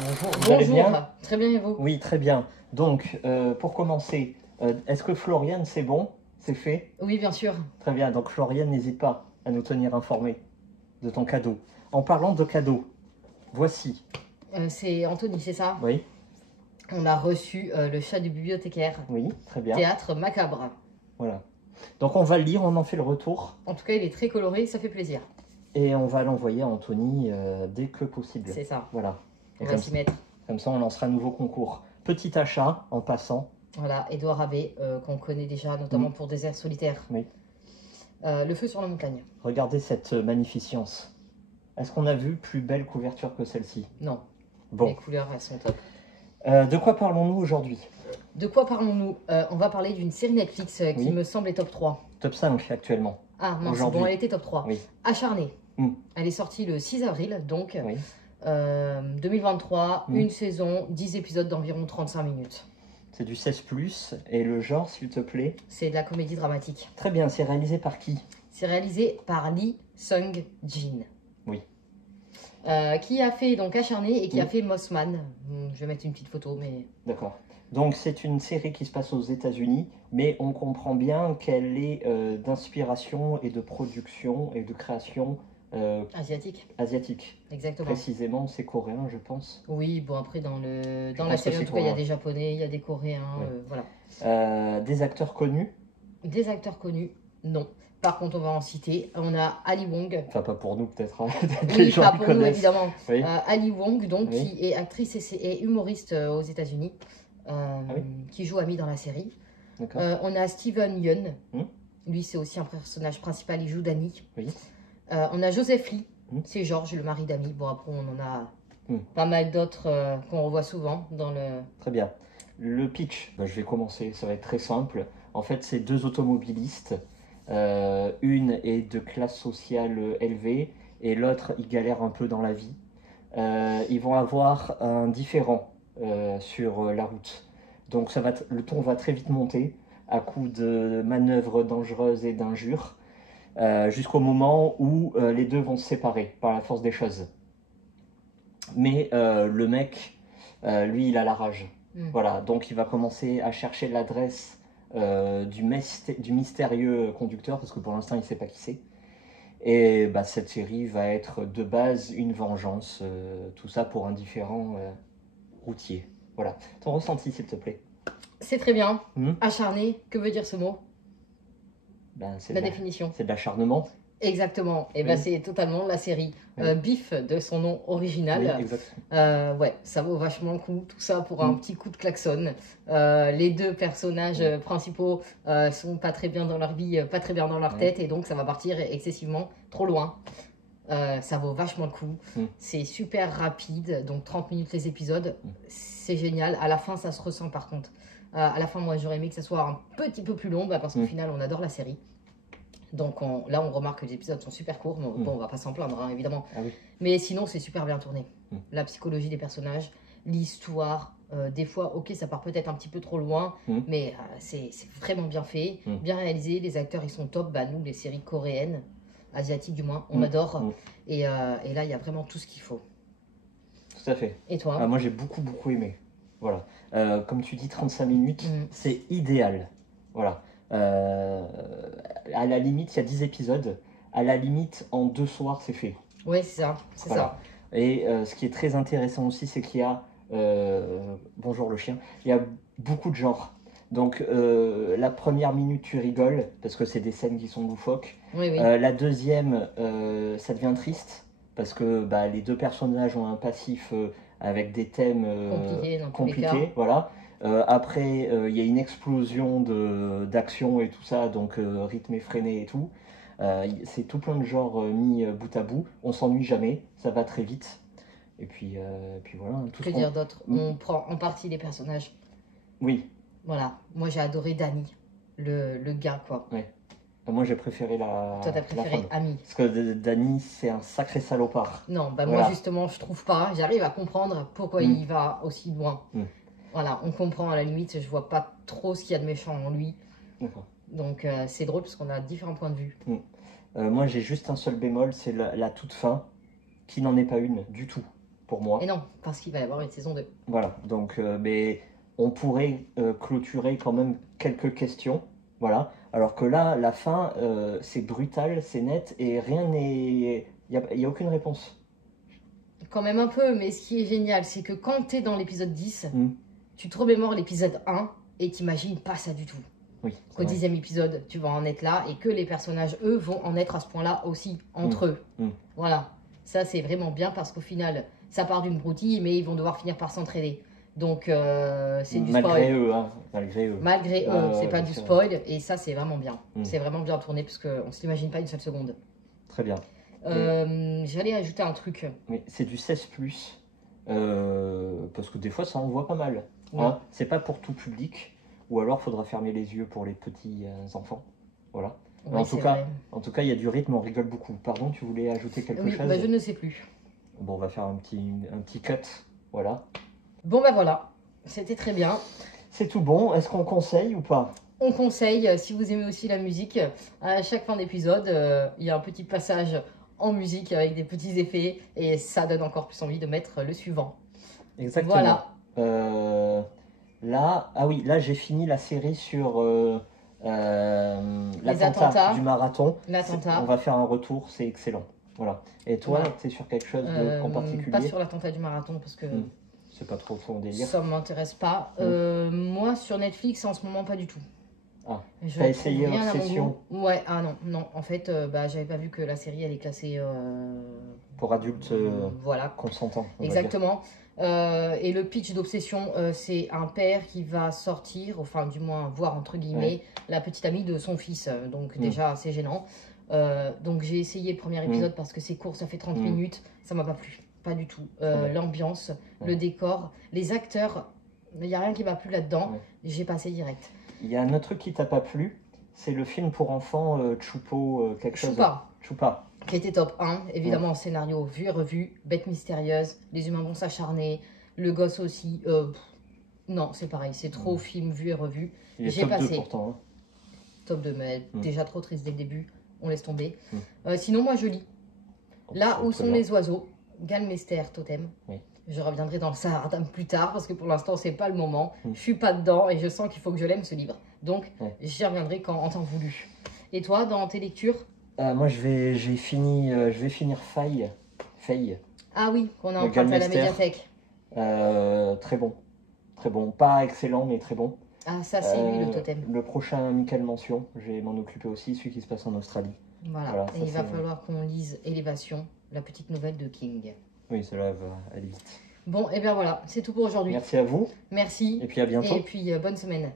Bonjour, vous allez bien? Très bien et vous? Oui, très bien. Donc, pour commencer, est-ce que Floriane, c'est bon? C'est fait? Oui, bien sûr. Très bien, donc Floriane, n'hésite pas à nous tenir informés de ton cadeau. En parlant de cadeau, voici. C'est Anthony, c'est ça? Oui, On a reçu le chat du bibliothécaire. oui, très bien. Théâtre macabre. Voilà. Donc on va le lire, on en fait le retour. En tout cas, il est très coloré, ça fait plaisir. Et on va l'envoyer à Anthony dès que possible. C'est ça. Voilà. On va s'y mettre. Comme ça, on lancera un nouveau concours. Petit achat en passant. Voilà, Édouard Abbé, qu'on connaît déjà, notamment pour Désert solitaire. Oui. Le feu sur la montagne. Regardez cette magnificence. Est-ce qu'on a vu plus belle couverture que celle-ci? Non. Bon. Les couleurs, elles sont top. De quoi parlons-nous aujourd'hui? De quoi parlons-nous? On va parler d'une série Netflix qui me semble est top 3. Top 5 actuellement. Ah mince, bon, elle était top 3. Oui. Acharnée. Elle est sortie le 6 avril, donc 2023, une saison, 10 épisodes d'environ 35 minutes. C'est du 16+, et le genre, s'il te plaît? C'est de la comédie dramatique. Très bien, c'est réalisé par qui? C'est réalisé par Lee Sung-jin. Oui. Qui a fait donc Acharné et qui a fait Mossman. Je vais mettre une petite photo, mais... D'accord. Donc c'est une série qui se passe aux États-Unis, mais on comprend bien qu'elle est d'inspiration et de production et de création asiatique. Exactement. Précisément, c'est coréen, je pense. Oui, bon après dans la série, en tout cas, il y a des Japonais, il y a des Coréens, voilà. Des acteurs connus? Des acteurs connus, non. Par contre, on va en citer. On a Ali Wong. Enfin, pas pour nous, peut-être. Oui, pas pour nous, évidemment. Oui. Ali Wong, donc, qui est actrice et humoriste aux États-Unis, qui joue Amy dans la série. On a Steven Yeun. Lui, c'est aussi un personnage principal, il joue Danny. Oui. On a Joseph Lee. C'est George, le mari d'Amy. Bon, après, on en a pas mal d'autres qu'on revoit souvent dans le... Très bien. Le pitch, je vais commencer, ça va être très simple. En fait, c'est deux automobilistes. Une est de classe sociale élevée et l'autre, il galère un peu dans la vie. Ils vont avoir un différend sur la route. Donc le ton va très vite monter à coup de manœuvres dangereuses et d'injures, jusqu'au moment où les deux vont se séparer par la force des choses. Mais le mec, lui, il a la rage. Voilà, donc il va commencer à chercher l'adresse du mystérieux conducteur, parce que pour l'instant il ne sait pas qui c'est. Et bah, cette série va être de base une vengeance, tout ça pour un différend routier. Voilà, ton ressenti s'il te plaît. C'est très bien. Acharné, que veut dire ce mot? La définition. C'est de l'acharnement. Exactement, et c'est totalement la série. Biff de son nom original. Oui, exactement. Ouais, ça vaut vachement le coup, tout ça pour un petit coup de klaxon. Les deux personnages principaux sont pas très bien dans leur vie, pas très bien dans leur tête, et donc ça va partir excessivement trop loin. Ça vaut vachement le coup. C'est super rapide, donc 30 minutes les épisodes, c'est génial. À la fin, ça se ressent par contre. À la fin, moi j'aurais aimé que ça soit un petit peu plus long, parce qu'au final, on adore la série. Donc là, on remarque que les épisodes sont super courts. Bon, on va pas s'en plaindre, hein, évidemment. Mais sinon, c'est super bien tourné. La psychologie des personnages, l'histoire. Des fois, ok, ça part peut-être un petit peu trop loin, mais c'est vraiment bien fait, bien réalisé. Les acteurs, ils sont top. Nous, les séries coréennes, asiatiques du moins, on adore. Et là, il y a vraiment tout ce qu'il faut. Tout à fait. Et toi? Moi, j'ai beaucoup aimé. Voilà. Comme tu dis, 35 minutes, c'est idéal. Voilà. À la limite, il y a 10 épisodes. À la limite, en 2 soirs, c'est fait. Oui, c'est ça. Ça. Et ce qui est très intéressant aussi, c'est qu'il y a... bonjour le chien. Il y a beaucoup de genres. Donc, la première minute, tu rigoles, parce que c'est des scènes qui sont loufoques. La deuxième, ça devient triste, parce que les deux personnages ont un passif avec des thèmes compliqués. Voilà. Après, il y a une explosion d'action et tout ça, donc rythme effréné et tout. C'est tout plein de genres mis bout à bout. On s'ennuie jamais, ça va très vite. Et puis voilà. Que dire d'autre? On prend en partie les personnages. Oui. Voilà. Moi, j'ai adoré Danny, le gars, quoi. Ouais. Moi, j'ai préféré Toi, t'as préféré Amy. Parce que Danny, c'est un sacré salopard. Non, moi, justement, je trouve pas. J'arrive à comprendre pourquoi il va aussi loin. Voilà, on comprend à la limite, je vois pas trop ce qu'il y a de méchant en lui. Donc c'est drôle parce qu'on a différents points de vue. Moi j'ai juste un seul bémol, c'est la toute fin, qui n'en est pas une du tout. pour moi. Et non, parce qu'il va y avoir une saison 2. Voilà, donc mais on pourrait clôturer quand même quelques questions. Voilà, alors que là, la fin, c'est brutal, c'est net et rien n'est. Il y a aucune réponse. Quand même un peu, mais ce qui est génial, c'est que quand tu es dans l'épisode 10, Mm. tu te remémores l'épisode 1 et t'imagines pas ça du tout. Oui, Qu'au 10e épisode, tu vas en être là et que les personnages, eux, vont en être à ce point-là aussi, entre eux. Mm. Voilà. Ça, c'est vraiment bien parce qu'au final, ça part d'une broutille, mais ils vont devoir finir par s'entraider. Donc, c'est du malgré spoil. eux, hein, malgré eux. Malgré eux, c'est pas du c'est spoil. Et ça, c'est vraiment bien. Mm. C'est vraiment bien tourné parce qu'on ne s'imagine pas une seule seconde. Très bien. J'allais ajouter un truc. Mais c'est du 16+, parce que des fois, ça en voit pas mal. Ouais. Hein. C'est pas pour tout public, ou alors faudra fermer les yeux pour les petits enfants. Voilà. Oui, En c'est tout cas, il y a du rythme, on rigole beaucoup. Pardon, tu voulais ajouter quelque Oui, chose? bah, je ne sais plus. Bon, on va faire un petit cut. Voilà. Bon, bah voilà. C'était très bien. C'est tout bon. Est-ce qu'on conseille ou pas? On conseille, si vous aimez aussi la musique, à chaque fin d'épisode, il y a un petit passage en musique avec des petits effets et ça donne encore plus envie de mettre le suivant. Exactement. Voilà. Là, j'ai fini la série sur Les attentats. du marathon. L'attentat. On va faire un retour, c'est excellent. Voilà. Et toi, Voilà. tu es sur quelque chose en particulier? Pas sur l'attentat du marathon parce que C'est pas trop ton délire. ça m'intéresse pas. Moi, sur Netflix, en ce moment, pas du tout. Ah, Je t'as trouve essayé rien à mon Obsession goût. Ouais, ah non. En fait, j'avais pas vu que la série, elle est classée... pour adultes voilà. consentants. on va dire. Exactement. Et le pitch d'Obsession, c'est un père qui va sortir, enfin du moins voir entre guillemets, la petite amie de son fils. Donc déjà, c'est gênant. Donc j'ai essayé le premier épisode parce que c'est court, ça fait 30 minutes. Ça m'a pas plu, pas du tout. L'ambiance, le décor, les acteurs, il n'y a rien qui m'a plu là-dedans. J'ai passé direct. Il y a un autre truc qui t'a pas plu, c'est le film pour enfants Chupo, quelque chose. Chupa. Qui était top 1, évidemment, scénario vu et revu, bête mystérieuse, les humains vont s'acharner, le gosse aussi. Non, c'est pareil, c'est trop film vu et revu. Il est J'ai top 2 passé. pourtant. Hein. Top 2, mais déjà trop triste dès le début, on laisse tomber. Mm. Sinon, moi je lis. Là où très sont bien. les oiseaux, Galmester Totem. Oui. Je reviendrai dans le Sahara plus tard parce que pour l'instant, c'est pas le moment. Je suis pas dedans et je sens qu'il faut que je l'aime ce livre. Donc, j'y reviendrai quand en temps voulu. Et toi, dans tes lectures? Moi, je vais finir Faille. Ah oui, qu'on a Le emprunté à la Galmester. médiathèque. Très bon. Très bon. Pas excellent, mais très bon. Ah, ça, c'est lui le totem. Le prochain Michael Mention, je vais m'en occuper aussi, celui qui se passe en Australie. Voilà. Et il va falloir qu'on lise Élévation, la petite nouvelle de King. Oui, cela va aller vite. Bon, et bien voilà, c'est tout pour aujourd'hui. Merci à vous. Merci. Et puis à bientôt. Et puis bonne semaine.